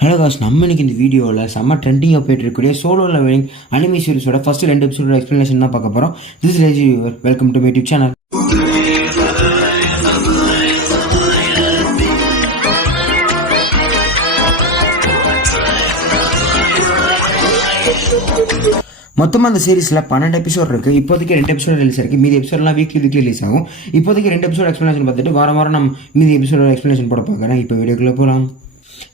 Hello cos, நம்ம இன்னைக்கு இந்த வீடியோவில் செம்ம ட்ரெண்டிங்காக போயிட்டு இருக்கக்கூடிய சோலோ லெவலிங் அனிமி சீரிஸோட ஃபர்ஸ்ட் 2 எபிசோட எக்ஸ்பிளனேஷன் தான் பார்க்க போகிறோம். This is your welcome to my YouTube channel. மொத்தமாக அந்த சீரிஸில் 12 எபிசோட் இருக்குது. இப்போதைக்கு 2 எபிசோட் ரிலீஸ் இருக்குது. மீதி எபிசோட்லாம் வீக்லி ரிலீஸ் ஆகும். இப்போதைக்கு 2 எபிசோட் எக்ஸ்பிளனேஷன் பார்த்துட்டு வாரம் நம்ம மீதி எபிசோட எக்ஸ்பிளனேஷன் போட பார்க்குறேன். இப்போ வீடியோக்குள்ளே போகலாம்.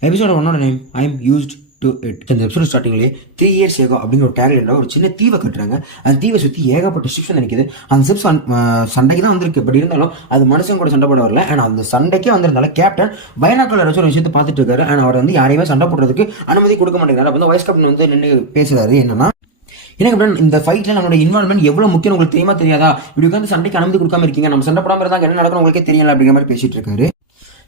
எபிசோட 1 name I am used to it. இந்த எபிசோட் ஸ்டார்டிங்லேயே 3 years ago அப்படிங்கிற ஒரு டேக்லைனில் ஒரு சின்ன தீவை கட்டுறாங்க. அந்த தீவை சுற்றி ஏகப்பட்ட ஷிப்ஸ் வந்து நிற்குது. அந்த ஷிப்ஸ் சண்டைக்கு தான் வந்திருக்கு. பட் இருந்தாலும் அது மனுஷன் கூட சண்டை போட வரல. அண்ட் அந்த சண்டைக்கே வந்திருந்தாலும் கேப்டன் பைனாக்குலர் வச்சு ஒரு விஷயத்தை பார்த்துட்டு இருக்காரு. அண்ட் அவர் வந்து யாரையுமே சண்டை போடுறதுக்கு அனுமதி கொடுக்க மாட்டேங்கிறாரு. அப்போ வந்து வைஸ் கேப்டன் வந்து நின்று பேசுறாரு. என்னன்னா, எனக்கு அப்படின்னா இந்த ஃபைட்டில் நம்மளோட இன்வால்மெண்ட் எவ்வளோ முக்கியம் உங்களுக்கு தெரியாதா? இப்படி உட்காந்து சண்டைக்கு அனுமதி கொடுக்காம இருக்கீங்க, நம்ம சண்டை போடாமல் இருந்தால் என்ன நடக்கும் உங்களுக்கே தெரியல அப்படிங்கிற மாதிரி பேசிட்டு இருக்காரு.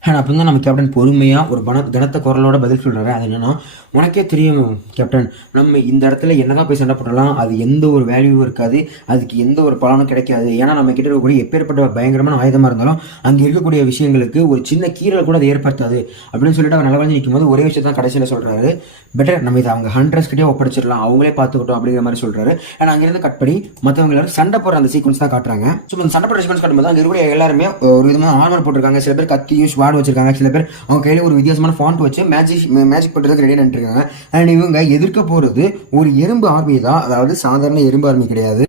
அண்ட் அப்போ தான் நம்ம கேப்டன் பொறுமையாக ஒரு கனத்த குரலோட பதில் சொல்கிறாரு. அது என்னன்னா, உனக்கே தெரியும் கேப்டன், நம்ம இந்த இடத்துல என்னதான் போய் சண்டை போடலாம், அது எந்த ஒரு வேல்யூவும் இருக்காது, அதுக்கு எந்த ஒரு பலனும் கிடைக்காது. ஏன்னா நம்ம கிட்ட இருக்கக்கூடிய எப்பேற்பட்ட பயங்கரமான ஆயுதமாக இருந்தாலும் அங்கே இருக்கக்கூடிய விஷயங்களுக்கு ஒரு சின்ன கீரல் கூட அதை ஏற்படுத்தாது அப்படின்னு சொல்லிட்டு அவர் நிலவழிஞ்சு நிற்கும் போது ஒரே விஷயத்தான் கடைசியில் சொல்கிறாரு, பெட்டர் நம்ம இதை அவங்க ஹண்ட்ரஸ் கிட்டே ஒப்படைச்சிடலாம், அவங்களே பார்த்துக்கிட்டோம் அப்படிங்கிற மாதிரி சொல்கிறாரு. அண்ட் அங்கேருந்து கட் பண்ணி மற்றவங்க எல்லாரும் சண்டை போடுற அந்த சீக்வன்ஸ் தான் காட்டுறாங்க. ஸோ அந்த சண்டை போடுற சீக்வன்ஸ் காட்டும்போது அங்கே இருக்கக்கூடிய எல்லாருமே ஒரு விதமான ஆர்மர் போட்டிருக்காங்க. சில பேர் கத்தியும் ஸ்வாட் வச்சிருக்காங்க. சில பேர் அவங்க கையில ஒரு வித்தியாசமான ஃபாண்ட் வச்சு மேஜிக் பண்றதுக்கு ரெடி பண்ணிட்டு இருக்காங்க. அண்ட் இவங்க எதிர்க்க போறது ஒரு எறும்பு ஆர்மி தான். அதாவது சாதாரண எறும்பு ஆர்மி கிடையாது.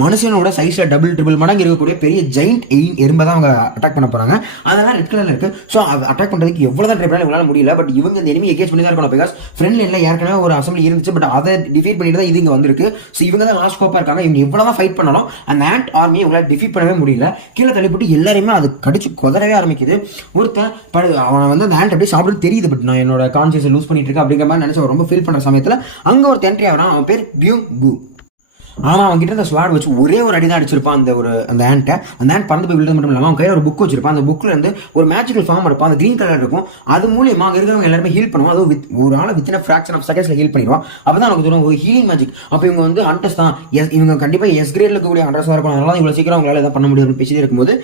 மனுஷனோட சைஸ்ல டபுள் ட்ரிபிள் மடங்கு இருக்கக்கூடிய பெரிய ஜெயிண்ட் எறும்பை தான் அவங்க அட்டாக் பண்ண போறாங்க. அதெல்லாம் ரெட் கலர்ல இருக்கு. ஸோ அதை அட்டாக் பண்றதுக்கு எவ்வளவுதான் ட்ரை பண்ணாலும் இவங்களால முடியல. பட் இவங்க இந்த எனிமி எகேஜ் பண்ணி தான் இருக்கணும். பிகாஸ் ஃப்ரெண்ட்ல இல்லை ஏற்கனவே ஒரு அசம்பிளி இருந்துச்சு. பட் அதை டிஃபீட் பண்ணிட்டு தான் இது இங்க வந்திருக்கு. ஸோ இவங்க தான் லாஸ்ட் ஸ்கோப்பா இருக்காங்க. இவங்க எவ்வளவுதான் ஃபைட் பண்ணாலும் அந்த ஆண்ட் ஆர்மியை இவங்களால டிஃபீட் பண்ணவே முடியல. கீழே தள்ளிப்பட்டு எல்லாருமே அது கடிச்சு கொதறவே ஆரம்பிக்குது. ஒருத்தன் அவனை வந்து அந்த ஆண்ட் அப்படியே சாப்பிட்டு தெரியுது. பட் நான் என்னோட கான்சியஸ் லூஸ் பண்ணிட்டு இருக்கேன் அப்படிங்கிற மாதிரி நினைச்சு ரொம்ப ஃபீல் பண்ற சமயத்துல அங்க ஒரு என்ட்ரி ஆகிறான். அவன் பேர் பியூங்கு. ஆனால் அவன் கிட்ட அந்த ஸ்வாட் வச்சு ஒரே ஒரு அடி தான் அடிச்சிருப்பான் அந்த ஆண்ட்டை. அந்த ஆண்ட் பறந்து போய் விழுது மட்டும் இல்லாமல் அவன் கையில் ஒரு புக் வச்சிருப்பான். அந்த புக்கில் இருந்து ஒரு மேஜிக்கல் ஃபார்ம் எடுப்பான். அந்த கிரீன் கலர் இருக்கும். அது மூலியமாக அங்கே இருக்கிறவங்க எல்லாருமே ஹீல் பண்ணுவோம். அது ஒரு ஆளை வித்தின் ஃபிராக்ஷன் ஆஃப் செகண்ட்ஸில் ஹீல் பண்ணிடுவான். அப்போ தான் நமக்கு தோணும் ஒரு ஹீலிங் மேஜிக். அப்போ இவங்க வந்து ஹண்டர்ஸ் தான். இவங்க கண்டிப்பாக எஸ் கிரேட்ல இருக்கக்கூடிய ஹண்டர்ஸாக இருக்கும். அதனால இவ்வளோ சீக்கிரம் அவங்களால எதாவது பண்ண முடியும்னு பேசிட்டே இருக்கும்போது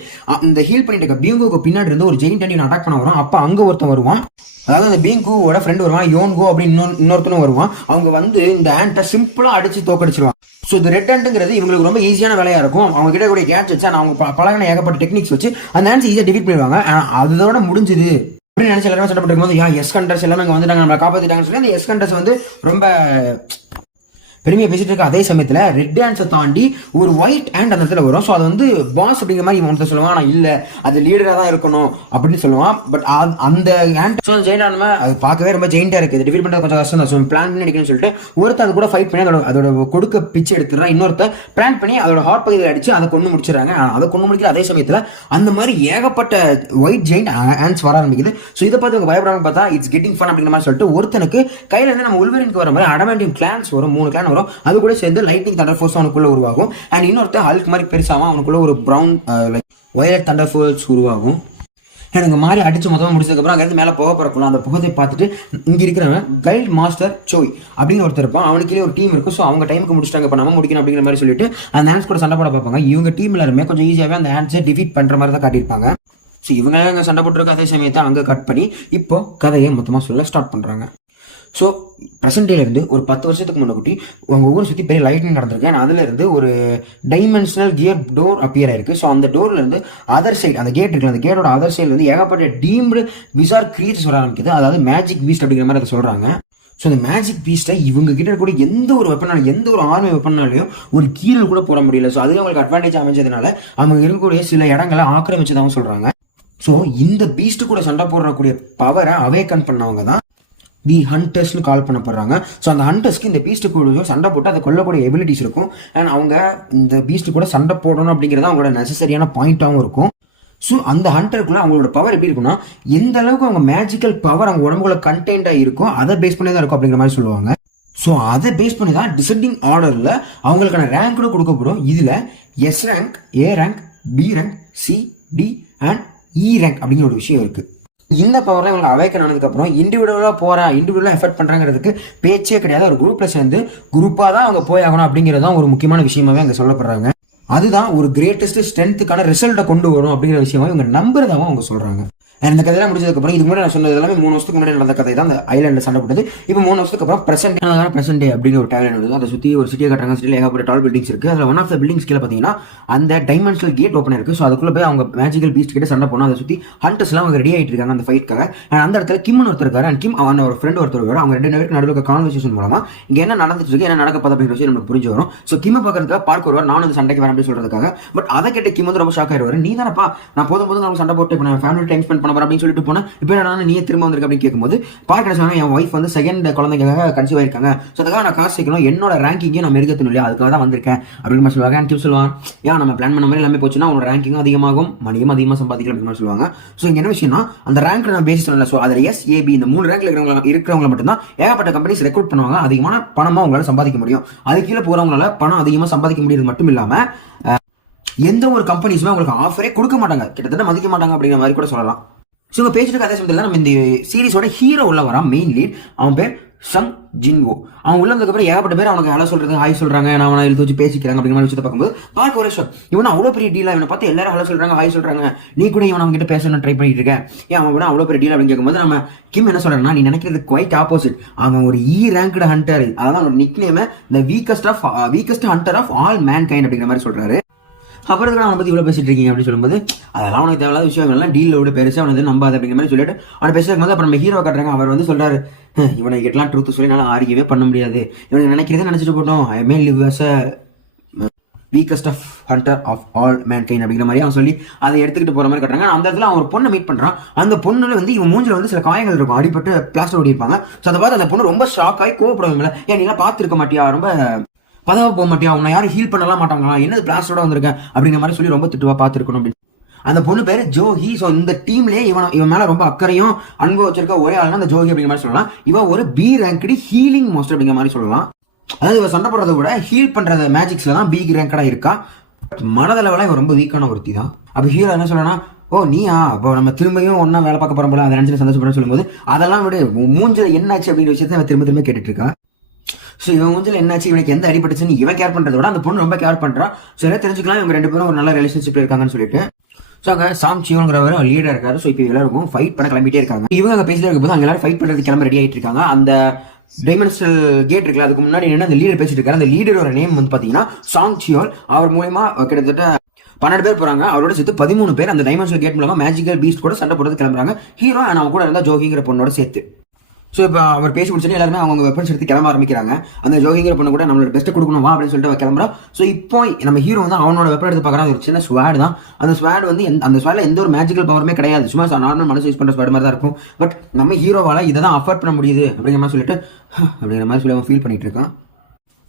இந்த ஹீல் பண்ணிட்டு இருக்க பியூங்குக்கு பின்னாடி இருந்து ஒரு ஜெயிண்ட் அண்டி அட்டாக் பண்ண வரும். அப்போ அங்கே ஒருத்தன் வருவான். அதாவது அந்த பியூங்குவோட ஃப்ரெண்ட் வருவான், யோன்கோ அப்படின்னு இன்னொருத்தனும் வருவான். அவங்க வந்து இந்த ஆண்ட்டை சிம்பிளா அடிச்சு தோக்கடிச்சிருவான். ஸோ இந்த ரெட் ஹண்ட்ங்கிறது இவங்களுக்கு ரொம்ப ஈஸியான வேலையா இருக்கும். அவங்க கிட்ட கூடிய கேட்ச் வச்சு அவங்க பழகின ஏகப்பட்ட டெக்னிக்ஸ் வச்சு அந்த ஆன்ஸ் ஈஸியாக டிஃபீட் பண்ணிடுவாங்க. அதோட முடிஞ்சுது அப்படின்னு நினைச்சு எல்லாமே சண்டை போட்டுருக்கும் எஸ் கண்டர்ஸ் எல்லாமே அங்கே வந்துட்டாங்க, நம்மளை காப்பாற்றிட்டாங்கன்னு சொல்லி அந்த எஸ் கண்டர்ஸ் வந்து ரொம்ப பெருமையை பேசிட்டு இருக்க. அதே சமயத்தில் ரெட் ஹேண்ட்ஸை தாண்டி ஒரு ஒயிட் ஹேண்ட் அந்த இடத்துல வரும். ஸோ அது வந்து பாஸ் அப்படிங்கிற மாதிரி இவன் சொல்லுவான். ஆனால் இல்லை, அது லீடராக தான் இருக்கணும் அப்படின்னு சொல்லுவான். பட் அந்த ஹேண்ட் ஜெயிண்ட் ஆனமே அது பார்க்கவே ரொம்ப ஜெயிண்டாக இருக்குது. டிஃபீட் பண்ணுறது கொஞ்சம் கஷ்டம் தான். பிளான் பண்ணி அடிக்கணும்னு சொல்லிட்டு ஒருத்தர் அது கூட ஃபைட் பண்ணி அதோட கொடுக்க பிச்சு எடுத்துடுறான். இன்னொருத்தர் பிளான் பண்ணி அதோட ஹார்ட் பகுதியில் அடிச்சு அதை கொண்டு முடிச்சிடறாங்க. அதை கொண்டு முடிக்கிற அதே சமயத்தில் அந்த மாதிரி ஏகப்பட்ட ஒயிட் ஜெயிண்ட் ஹேண்ட்ஸ் வர ஆரம்பிக்குது. ஸோ இதை பார்த்து அவங்க பயப்படாமல் பார்த்தா இட்ஸ் கெட்டிங் ஃபன் அப்படிங்கிற மாதிரி சொல்லிட்டு ஒருத்தனுக்கு கையில இருந்து நம்ம உல்வரினுக்கு வர மாதிரி அடமாண்டியம் கிளான்ஸ் வரும். 3 கிளான் வரும். அது கூட சேர்ந்து லைட்னிங் தண்டர் ஃபோர்ஸ் அவனுக்குள்ள உருவாகும். அண்ட் இன்னொருத்தர் ஹல்க் மாதிரி பெருசாகும். அவனுக்குள்ள ஒரு ப்ரௌன் வயலட் தண்டர் ஃபோர்ஸ் உருவாகும். எனக்கு மாதிரி அடிச்சு மொத்தமாக முடிச்சதுக்கப்புறம் அங்கேருந்து மேலே புகை பறக்கலாம். அந்த புகத்தை பார்த்துட்டு இங்கே இருக்கிறவன் கைல்ட் மாஸ்டர் சோய் அப்படின்னு ஒருத்தர் இருப்பான். அவனுக்கே ஒரு டீம் இருக்கும். ஸோ அவங்க டைமுக்கு முடிச்சிட்டாங்க, இப்போ நம்ம முடிக்கணும் அப்படிங்கிற மாதிரி சொல்லிட்டு அந்த ஹேண்ட்ஸ் கூட சண்டை போட பார்ப்பாங்க. இவங்க டீம் எல்லாருமே கொஞ்சம் ஈஸியாகவே அந்த ஹேண்ட்ஸை டிஃபீட் பண்ணுற மாதிரி தான் காட்டியிருப்பாங்க. ஸோ இவங்க அங்கே சண்டை போட்டுருக்க அதே சமயத்தை அங்கே கட் பண்ணி இப்போ கதையை மொத்தமாக சொல்ல ஸ்டார்ட் பண்ணுறாங்க. ஸோ ப்ரெசென்ட் டேலேருந்து ஒரு 10 வருஷத்துக்கு முன்னாடி உங்கள் ஊரை சுற்றி பெரிய லைட்டிங் நடந்திருக்கு. அண்ட் அதுலேருந்து ஒரு டைமென்ஷனல் கியர் டோர் அப்பியர் ஆயிருக்கு. ஸோ அந்த டோர்லேருந்து அதர் சைடு அந்த கேட் இருக்கு, அந்த கேட்டோட அதர் சைடில் வந்து ஏகப்பட்ட டீம்டு விசார் கிரியேட்டர்ஸ் வர ஆரம்பிக்குது. அதாவது மேஜிக் பீஸ்ட் அப்படிங்கிற மாதிரி அதை சொல்கிறாங்க. ஸோ இந்த மேஜிக் பீஸ்ட்டை இவங்க கிட்ட கூட எந்த ஒரு வெப்பனாலும் எந்த ஒரு ஆர்மி வெப்பனாலையும் ஒரு கீழல் கூட போட முடியல. ஸோ அதுவே அவங்களுக்கு அட்வான்டேஜ் அமைஞ்சதுனால அவங்க இருக்கக்கூடிய சில இடங்களை ஆக்கிரமிச்சதாகவும் சொல்கிறாங்க. ஸோ இந்த பீஸ்ட் கூட சண்டை போடக்கூடிய பவரை அவேக்கன் பண்ணவங்க தான் தி ஹண்டர்ஸ்னு கால் பண்ணப்படுறாங்க. ஸோ அந்த ஹண்டர்ஸ்க்கு இந்த பீஸ்ட் கூட சண்டை போட்டு அதை கொல்லக்கூடிய எபிலிட்டிஸ் இருக்கும். அண்ட் அவங்க இந்த பீஸ்ட் கூட சண்டை போடணும் அப்படிங்கிறது அவங்களோட நெசசரியான பாயிண்டாகவும் இருக்கும். ஸோ அந்த ஹண்டருக்குள்ள அவங்களோட பவர் எப்படி இருக்குன்னா, எந்த அளவுக்கு அவங்க மேஜிக்கல் பவர் அவங்க உடம்புல கண்டெயின்டாக இருக்கும் அதை பேஸ் பண்ணி தான் இருக்கும் அப்படிங்கிற மாதிரி சொல்லுவாங்க. ஸோ அதை பேஸ் பண்ணி தான் டிசெண்டிங் ஆர்டரில் அவங்களுக்கான ரேங்க் கூட கொடுக்கப்படும். இதில் S rank, A rank, B rank, C, D and E rank அப்படிங்கிற ஒரு விஷயம் இருக்குது. இந்த பவர்லாம் இவங்க அவேக்கன் ஆனதுக்கப்புறம் இண்டிவிஜுவலாக எஃபர்ட் பண்ணுறாங்கிறதுக்கு பேச்சே கிடையாது. ஒரு குரூப்பில் சேர்ந்து குரூப்பாக தான் அவங்க போய் ஆகணும் அப்படிங்கிறது தான் ஒரு முக்கியமான விஷயமாவே அங்கே சொல்லப்படுறாங்க. அதுதான் ஒரு கிரேட்டஸ்ட் ஸ்ட்ரென்த்துக்கான ரிசல்ட்டை கொண்டு வரும் அப்படிங்கிற விஷயமா இவங்க நம்புறதாகவும் அவங்க சொல்கிறாங்க. இந்த கதையெல்லாம் முடிஞ்சதுக்கப்புறம் இதுக்கு முன்னாடி நான் சொன்னது எல்லாமே 3 வருஷத்துக்கு முன்னாடி நடந்த கதை தான். அந்த ஐலாண்டில் சண்டை போட்டது. இப்போ 3 வருஷத்துக்கு அப்புறம் பிரசன்ட் டே அப்படிங்கிற ஒரு டேக்லைன் வருது. அதை சுற்றி ஒரு சிட்டியை கட்டுறாங்க. சிட்டியில் ஏகப்பட்ட டால் பில்டிங்ஸ் இருக்குது. அதில் ஒன் ஆஃப் த பில்டிங்ஸ் கீழே பார்த்தீங்கன்னா அந்த டைமென்ஷனல் கேட் ஓப்பன் இருக்குது. ஸோ அதுக்குள்ளே போய் அவங்க மேஜிக்கல் பீஸ்ட் கிட்ட சண்டை போனோம். அதை சுற்றி ஹண்டர்ஸ்லாம் அவங்க ரெடி ஆகிட்டு இருக்காங்க அந்த ஃபைட்காக. அந்த இடத்துல கிம்னு ஒருத்தர் இருக்காரு. அண்ட் கிம் அவன் ஒரு ஃப்ரெண்ட் ஒருத்தர் இருக்காரு. அவங்க 2 பேருக்கு நடுவில் கான்வர்சேஷன் மூலமாக இங்கே என்ன நடந்துட்டு இருக்கு, என்ன நடக்க போகுது அப்படிங்கிற விஷயம் நமக்கு புரிஞ்சு வரும். ஸோ கிம்மை பார்க்கறதுக்காக பார்க்க வருவார். நானும் அந்த சண்டைக்கு வரேன் அப்படின்னு சொல்றதுக்காக. பட் அதை கேட்ட கிம் வந்து ரொம்ப ஷாக் ஆயிடுவார். நீ தானப்பா நான் போதும் நம்ம சண்டை போட்டு இப்போ நான் ஃபேமிலி டைம் ஸ்பெண்ட் பண்ண போறேன் அப்படின்னு சொல்லிட்டு போனேன். இப்போ நான் நீ திரும்ப வந்திருக்க அப்படின்னு கேட்கும்போது பார்க்க சொன்னா என் ஒய்ஃப் வந்து செகண்ட் குழந்தைக்காக கன்சீவ் ஆயிருக்காங்க. ஸோ அதுக்காக நான் காசு சேர்க்கணும், என்னோட ரேங்கிங்கே நான் மெருகத்தணும் இல்லையா, அதுக்காக தான் வந்திருக்கேன் அப்படின்னு சொல்லுவாங்க. அண்ட் சொல்லுவான் ஏன் நம்ம பிளான் பண்ண மாதிரி எல்லாமே போச்சுன்னா உங்களோட ரேங்கிங்கும் அதிகமாகும், மணியும் அதிகமாக சம்பாதிக்கலாம் அப்படின்னு சொல்லுவாங்க. ஸோ இங்கே என்ன விஷயம்னா அந்த ரேங்க்ல நான் பேசிஸ் பண்ணல. ஸோ அதில் SAB இந்த 3 ரேங்க்ல இருக்கிறவங்க மட்டும்தான் ஏகப்பட்ட கம்பெனிஸ் ரெக்ரூட் பண்ணுவாங்க. அதிகமான பணமா உங்களால சம்பாதிக்க முடியும். அது கீழே போறவங்களால பணம் அதிகமாக சம்பாதிக்க முடியாது மட்டும் இல்லாம எந்த ஒரு கம்பெனிஸுமே உங்களுக்கு ஆஃபரே கொடுக்க மாட்டாங்க, கிட்டத்தட்ட மதிக்க மாட்டாங்க அப்படிங்கிற மாதிரி கூட சொல்லலாம். ஸோ இவங்க பேசிட்டு அதே சமயத்தில் நம்ம இந்த சீரிஸோட ஹீரோ உள்ள வரான், மெயின் லீட். அவன் பேர் சங் ஜின்வோ. அவன் உள்ள வந்ததுக்கப்புறம் ஏகப்பட்ட பேர் அவனுக்கு ஹலோ சொல்றது, ஹாய் சொல்றாங்க, நான் அவனை எழுத்து வச்சு பேசிக்கிறாங்க அப்படிங்கிற மாதிரி விஷயத்தை பார்க்கும்போது பார்க்க ஒரே ஷாக். இவன் அவ்வளோ பெரிய டீலா, இவனை பார்த்து எல்லாரும் ஹலோ சொல்றாங்க, ஹாய் சொல்றாங்க, நீ கூட இவன் அவங்க கிட்ட பேசணும்னு ட்ரை பண்ணிட்டு இருக்கேன், ஏன் அவன் கூட அவ்வளோ பெரிய டீல் அப்படின்னு கேட்கும்போது நம்ம கிம் என்ன சொல்றாங்கன்னா, நீ நினைக்கிறது குவைட் ஆப்போசிட். அவன் ஒரு ரேங்க்டு ஹண்டர், அதான் ஒரு nick name, the weakest hunter of all man kind அப்படிங்கிற மாதிரி சொல்றாரு. அப்புறம் அவனை பற்றி இவ்வளோ பேசிட்டு இருக்கீங்க அப்படின்னு சொல்லும்போது அதெல்லாம் உனக்கு தேவையில்லாத விஷயங்கள்லாம் டீலில் விட பெருசாக அவனை நம்பாது அப்படிங்கிற மாதிரி சொல்லிட்டு அவனை பேசும் போது அப்புறம் நம்ம ஹீரோ காட்டுறாங்க. அவர் வந்து சொல்றாரு, இவனை கிட்டலாம் ட்ரூத் சொல்லி என்னால் ஆர்கியவே பண்ண முடியாது, இவனுக்கு நினைக்கிறதே நினச்சிட்டு போட்டோம், I may live as a weakest of hunter of all mankind அப்படிங்கிற மாதிரி அவன் சொல்லி அதை எடுத்துக்கிட்டு போற மாதிரி கட்டுறாங்க. அந்த இடத்துல அவன் ஒரு பொண்ணை மீட் பண்றான். அந்த பொண்ணுல வந்து இவன் மூஞ்சில வந்து சில காயங்கள் இருக்கும், அடிபட்டு பிளாஸ்டர் ஓடி இருப்பாங்க. ஸோ அதை பார்த்து அந்த பொண்ணு ரொம்ப ஷாக் ஆகி கோவப்படுவாங்க, ஏன் நீலாம் பார்த்துருக்க மாட்டியா, ரொம்ப பதவ போக மாட்டியா, உன்னை யாரும் ஹீல் பண்ணலாம் மாட்டாங்களா, என்னது பிளாஸ்டரோட வந்திருக்கேன் அப்படிங்கிற மாதிரி சொல்லி ரொம்ப திட்டுவா பார்த்துருக்கணும் அப்படின்னு. அந்த பொண்ணு பேரு ஜோஹி. ஸோ இந்த டீம்லேயே இவன் மேல ரொம்ப அக்கறையும் அன்பு வச்சிருக்க ஒரே ஆள்னா அந்த ஜோஹி அப்படிங்கிற மாதிரி சொல்லலாம். இவன் ஒரு B ரேங்க்டு ஹீலிங் மாஸ்டர் அப்படிங்கிற மாதிரி சொல்லலாம். அதாவது இவன் சண்டை போடுறத விட ஹீல் பண்றது மேஜிக்ஸ்ல தான் B ரேங்கடா இருக்கா. மனதளவுல இவன் ரொம்ப வீக்கான ஒருத்தி தான். அப்ப ஹீரோ என்ன சொல்லனா, ஓ நீயா, அப்போ நம்ம திரும்பியும் ஒன்னா வேலை பார்க்க போறோம் போல, அதை நினைச்சு சந்தோஷப்படுறேன்னு சொல்லும்போது அதெல்லாம் விட மூஞ்சில என்னாச்சு அப்படிங்கிற விஷயத்த அவன் திரும்ப கேட்டுட்டு இருக்கா. ஸோ இவன் மூஞ்சில் என்னாச்சு, இவனுக்கு எந்த அடிபட்டுச்சுன்னு இவன் கேர் பண்றதை விட அந்த பொண்ணு ரொம்ப கேர் பண்றா. ஸோ எல்லாம் தெரிஞ்சுக்கலாம் இவங்க 2 பேரும் ஒரு நல்ல ரிலேஷன்ஷிப்ல இருக்காங்கன்னு சொல்லிட்டு. ஸோ அங்கே சாம் சியோங்கிறவர் லீடர் இருக்காரு. ஸோ இப்போ எல்லாருக்கும் ஃபைட் பண்ண கிளம்பிட்டே இருக்காங்க. இவங்க அங்கே பேசிட்டே இருக்கும்போது அங்கே எல்லாரும் ஃபைட் பண்றது கிளம்ப ரெடி ஆகிட்டு இருக்காங்க. அந்த டைமென்ஷனல் கேட் இருக்குல்ல, அதுக்கு முன்னாடி என்ன அந்த லீடர் பேசிட்டு இருக்காரு. அந்த லீடரோட நேம் வந்து பாத்தீங்கன்னா சாங் சியோல். அவர் மூலமா கிட்டத்தட்ட 12 பேர் போறாங்க. அவரோட சேர்த்து 13 பேர் அந்த டைமென்ஷனல் கேட் மூலமா மேஜிக்கல் பீஸ்ட் கூட சண்டை போடுறது கிளம்புறாங்க. ஹீரோ அவன் கூட இருந்தா ஜோகிங்கிற பொண்ணோட சேர்த்து. ஸோ இப்போ அவர் பேசி முடிச்சுட்டு எல்லாருமே அவங்க வெப்பன்ஸ் எடுத்து கிளம்ப ஆரம்பிக்கிறாங்க. அந்த ஜோகிங்கிற பொண்ணு கூட நம்மளோட பெஸ்ட்டை கொடுக்கணும் வா அப்படின்னு சொல்லிட்டு கிளம்புறோம். ஸோ இப்போ நம்ம ஹீரோ வந்து அவனோட வெப்பன் எடுத்து பார்க்குறான். ஒரு சின்ன ஸ்வாட் தான். அந்த ஸ்வாட் வந்து அந்த ஸ்வாட்ல எந்த ஒரு மேஜிக்கல் பவருமே கிடையாது, சும்மா நார்மல் மனசு யூஸ் பண்ணுற ஸ்வாட் மாதிரி தான் இருக்கும். பட் நம்ம ஹீரோவால இதை தான் அஃபோர்ட் பண்ண முடியுது அப்படிங்கிற மாதிரி சொல்லிட்டு அப்படிங்கிற மாதிரி சொல்லி அவன் ஃபீல் பண்ணிட்டு இருக்கான்.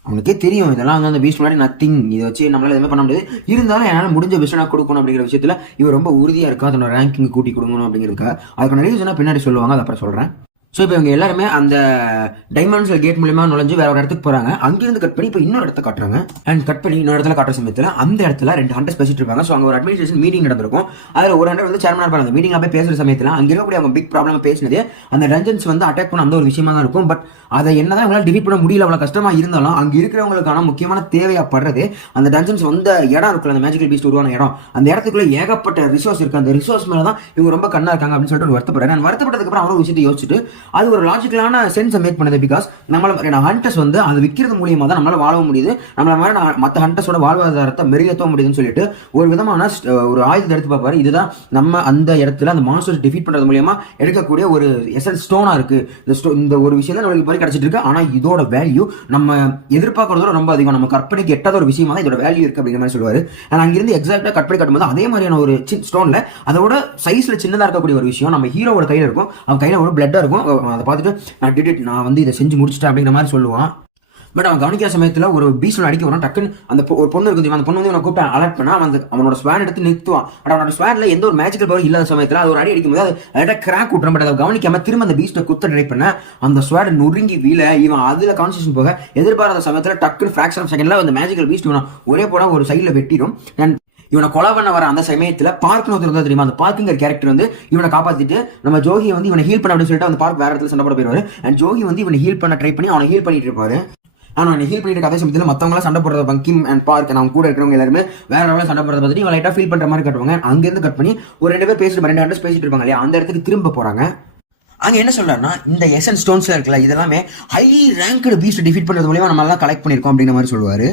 அவனுக்கே தெரியும் இதெல்லாம் வந்து அந்த பீஸ்ட் முன்னாடி நத்திங், இதை வச்சு நம்மளால எதுவுமே பண்ண முடியாது, இருந்தாலும் என்னால் முடிஞ்ச பெஸ்ட் நான் கொடுக்கணும் அப்படிங்கிற விஷயத்துல இவர் ரொம்ப உறுதியாக இருக்கும். அதனோட ரேங்கிங் கூட்டி கொடுக்கணும் அப்படிங்கிறதுக்காக. அதுக்கான ரீசனா பின்னாடி சொல்லுவாங்க, அதை அப்புறம் சொல்றேன். ஸோ இப்போ இவங்க எல்லாருமே அந்த டைமென்ஷனல் கேட் மூலமா நுழைஞ்சு வேற ஒரு இடத்துக்கு போறாங்க. அங்கிருந்து கட் பண்ணி இப்போ இன்னொரு இடத்த காட்டுறாங்க. அண்ட் கட் பண்ணி இன்னொரு இடத்துல காட்டுற சமயத்தில் அந்த இடத்துல 2 ஹண்டர்ஸ் பேசிட்டு இருப்பாங்க. ஸோ அங்கே ஒரு அட்மினிஸ்ட்ரேஷன் மீட்டிங் நடந்திருக்கும். அதில் ஒரு ஹண்டர் வந்து சேர்மனா இருப்பாங்க. அந்த மீட்டிங்ல போய் பேசுற சமயத்தில் அங்கே இருக்கக்கூடிய அவங்க பிக் ப்ராப்ளம் பேசினது அந்த டஞ்சன்ஸ் வந்து அட்டாக் பண்ண அந்த ஒரு விஷயமா தான் இருக்கும். பட் அதை என்னதான் அவங்களால டிஃபீட் பண்ண முடியல, அவ்வளோ கஷ்டமா இருந்தாலும் அங்கே இருக்கிறவங்களுக்கான முக்கியமான தேவையாப்படுறது அந்த டஞ்சன்ஸ் வந்த இடம் இருக்குல்ல, அந்த மேஜிக்கல் பீஸ்ட் உருவான இடம், அந்த இடத்துக்குள்ள ஏகப்பட்ட ரிசோர்ஸ் இருக்கு. அந்த ரிசோர்ஸ் மேலே தான் இவங்க ரொம்ப கண்ணா இருக்காங்க அப்படின்னு சொல்லிட்டு வருத்தப்படுறேன். நான் வருத்தப்பட்டதுக்கு அப்புறம் அவரும் விஷயத்தை யோசிச்சுட்டு அது ஒரு லாஜிக்கலான சென்ஸ் மேக் பண்ணுது. பிகாஸ் நம்மள ஹண்டர்ஸ் வந்து அது விற்கிறது மூலியமா தான் நம்மளால வாழ முடியுது, நம்மள மாதிரி மற்ற ஹண்டர்ஸோட வாழ்வாதாரத்தை மெருகேற்ற முடியுதுன்னு சொல்லிட்டு ஒரு விதமான ஒரு ஆயுதத்தை எடுத்து பார்ப்பாரு. இதுதான் நம்ம அந்த இடத்துல அந்த மான்ஸ்டர்ஸ் டிஃபீட் பண்றது மூலியமா எடுக்கக்கூடிய ஒரு எசன்ஸ் ஸ்டோனா இருக்கு. இந்த ஒரு விஷயம் தான் நம்மளுக்கு மாதிரி கிடைச்சிட்டு இருக்கு. ஆனா இதோட வேல்யூ நம்ம எதிர்பார்க்கறதோட ரொம்ப அதிகம், நம்ம கற்பனைக்கு எட்டாத ஒரு விஷயமா தான் இதோட வேல்யூ இருக்கு அப்படிங்கிற மாதிரி சொல்லுவாரு. அங்கிருந்து எக்ஸாக்டா கட் பண்ணி காட்டும்போது அதே மாதிரியான ஒரு ஸ்டோன்ல அதோட சைஸ்ல சின்னதா இருக்கக்கூடிய ஒரு விஷயம் நம்ம ஹீரோவோட கையில இருக்கும். அவன் கையில ஒரு பிளட்டா இருக்கும். அதை பார்த்துட்டு நான் வந்து இதை செஞ்சு முடிச்சிட்டேன் அப்படிங்கிற மாதிரி சொல்லுவான். பட் அவன் கவனிக்கிற சமயத்தில் ஒரு பீஸ்ட் அடிக்க வரும். டக்குன்னு அந்த ஒரு பொண்ணு இருக்கு, அந்த பொண்ணு வந்து இவனை கூப்பிட்டு அலர்ட் பண்ணா அவனோட ஸ்வாட் எடுத்து நிறுத்துவான். பட் அவனோட ஸ்வாட்ல எந்த ஒரு மேஜிக்கல் பவர் இல்லாத சமயத்தில் அது ஒரு அடி அடிக்கும் போது அதை கிராக் விட்டுரும். பட் அதை கவனிக்காம திரும்ப அந்த பீஸ்ட்டை குத்த ட்ரை பண்ண அந்த ஸ்வாட் நொறுங்கி வீழ இவன் அதுல கான்சன்ட்ரேஷன் போக எதிர்பாராத சமயத்தில் டக்குன்னு ஃபிராக்ஷன் ஆஃப் செகண்ட்ல அந்த மேஜிக்கல் பீஸ்ட் இவனை ஒரே போட ஒரு சைட்ல வெட்டிடும். இவனை கொலை பண்ண வர அந்த சமயத்துல பார்க்னு ஒருத்தர் இருந்தா தெரியுமா, அந்த பார்க்குங்கிற கேரக்டர் வந்து இவனை காப்பாத்திட்டு நம்ம ஜோகி வந்து இவனை ஹீல் பண்ண அப்படின்னு சொல்லிட்டு அந்த பார்க் வேற இடத்துல சண்டை போட போயிருவாரு. அண்ட் ஜோகி வந்து இவனை ஹீல் பண்ண ட்ரை பண்ணி அவனை ஹீல் பண்ணிட்டு இருப்பாரு. ஆனால் நீ ஹீல் பண்ணிட்டு அதே சமயத்தில் மற்றவங்களாம் சண்டை போடுறத கிம் அண்ட் பார்க் அவங்க கூட இருக்கிறவங்க எல்லாருமே வேற லெவலில் சண்டை போடுறத பார்த்துட்டு இவங்க லைட்டாக ஃபீல் பண்ணுற மாதிரி கட்டுவாங்க. அங்கேருந்து கட் பண்ணி ஒரு 2 பேர் பேசிட்டு 2 அண்டர்ஸ் பேசிட்டு இருப்பாங்க இல்லையா, அந்த இடத்துக்கு திரும்ப போறாங்க. அங்க என்ன சொல்றாருன்னா, இந்த எசன்ஸ் ஸ்டோன்ஸ்ல இருக்குல்ல இதெல்லாமே ஹை ரேங்க்டு பீஸ்ட் டிஃபீட் பண்றது மூலமா நம்ம எல்லாம் கலெக்ட் பண்ணிருக்கோம் அப்படிங்கிற மாதிரி சொல்லுவாரு.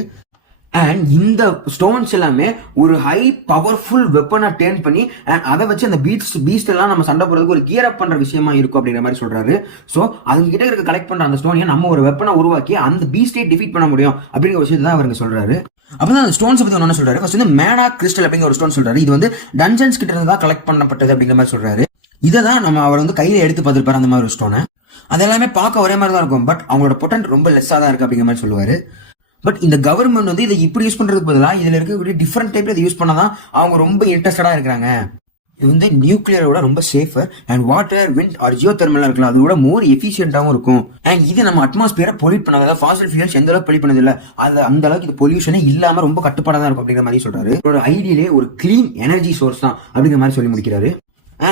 அண்ட் இந்த ஸ்டோன்ஸ் எல்லாமே ஒரு ஹை பவர்ஃபுல் வெப்பனை டேர்ன் பண்ணி அண்ட் அதை வச்சு அந்த பீஸ்ட் எல்லாம் நம்ம சண்டை போடுறதுக்கு ஒரு கியர் அப் பண்ற விஷயமா இருக்கும் அப்படிங்கிற மாதிரி சொல்றாரு. ஸோ அவங்க கிட்ட இருக்க கலெக்ட் பண்ற அந்த ஸ்டோனையை நம்ம ஒரு வெப்பனை உருவாக்கி அந்த பீஸ்டே டிஃபீட் பண்ண முடியும் அப்படிங்கிற விஷயத்தை தான் அவருங்க சொல்றாரு. அப்பதான் அந்த ஸ்டோன்ஸ் பத்தி ஒன்னு சொல்றாரு. ஃபர்ஸ்ட் வந்து மேனா கிறிஸ்டல் அப்படிங்கிற ஒரு ஸ்டோன் சொல்றாரு. இது வந்து டஞ்சன்ஸ் கிட்ட இருந்து தான் கலெக்ட் பண்ணப்பட்டது அப்படிங்கிற மாதிரி சொல்றாரு. இதை தான் நம்ம அவர் வந்து கையில எடுத்து பார்த்துருப்பாரு அந்த மாதிரி ஒரு ஸ்டோனை. அது எல்லாமே பார்க்க ஒரே மாதிரி தான் இருக்கும், பட் அவங்களோட பொட்டன்ட் ரொம்ப லெஸ்ஸா தான் இருக்கு அப்படிங்கிற மாதிரி சொல்லுவாரு. பட் இந்த கவர்மெண்ட் வந்து இதை இப்படி யூஸ் பண்றதுக்கு பதிலாக இதுல இருக்கக்கூடிய டிஃப்ரெண்ட் டைப்ல இதை யூஸ் பண்ணாதான் அவங்க ரொம்ப இன்ட்ரெஸ்டடா இருக்கிறாங்க. இது வந்து நியூக்ளியரோட ரொம்ப safer and water wind R Jio thermal இருக்கலாம், அதோட மோர் எஃபிஷியன்டாகவும் இருக்கும். அண்ட் இது நம்ம அட்மாஸ்பியரை பொல்யூட் பண்ணாத ஃபாசில் ஃபியூல்ஸ் எந்த அளவுக்கு பொல்யூட் பண்ணது இல்லை, அது அந்த அளவுக்கு இது பொல்யூஷனே இல்லாம ரொம்ப கட்டுப்பாடாக தான் இருக்கும் அப்படிங்கிற மாதிரி சொல்றாரு. ஒரு ஐடியிலே ஒரு கிளீன் எனர்ஜி சோர்ஸ் தான் அப்படிங்கிற மாதிரி சொல்லி முடிக்கிறாரு.